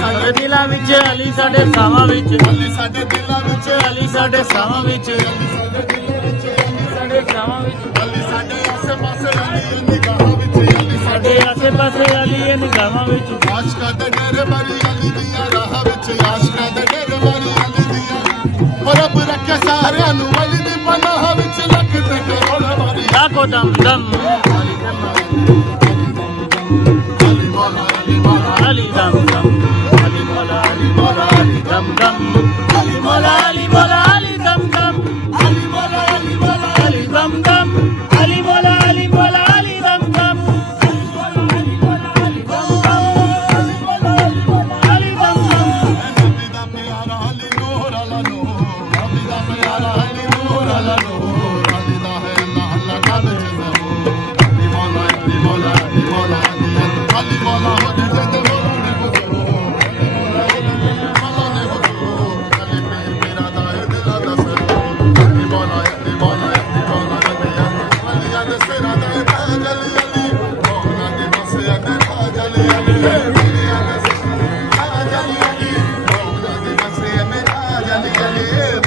अली साडे सावां विच अली साडे दिलां विच अली साडे सावां विच अली साडे सावां विच अली साडे आसे पासे अली निगाहां विच अली साडे आसे पासे अली निगाहां विच आशिकां दे डेरे बारी अली दियां राहां विच आशिकां दे डेरे बारी अली दियां रब रखे सारियां नूं अली दी पनाह विच लख ते करोड़ वारी लाखो दम दम अली मौला अली दम दम अली मौला अली दम दम अली मौला अली दम दम अली मौला अली दम दम अली मौला अली दम दम अली मौला अली दम दम अली दम दम नबी दा प्यारा अली नूर अला नूर नबी दा प्यारा अली नूर अला नूर अली दा है अल्लाह अल्लाह का बेजो अली मौला अली मौला अली मौला अली मौला Yeah.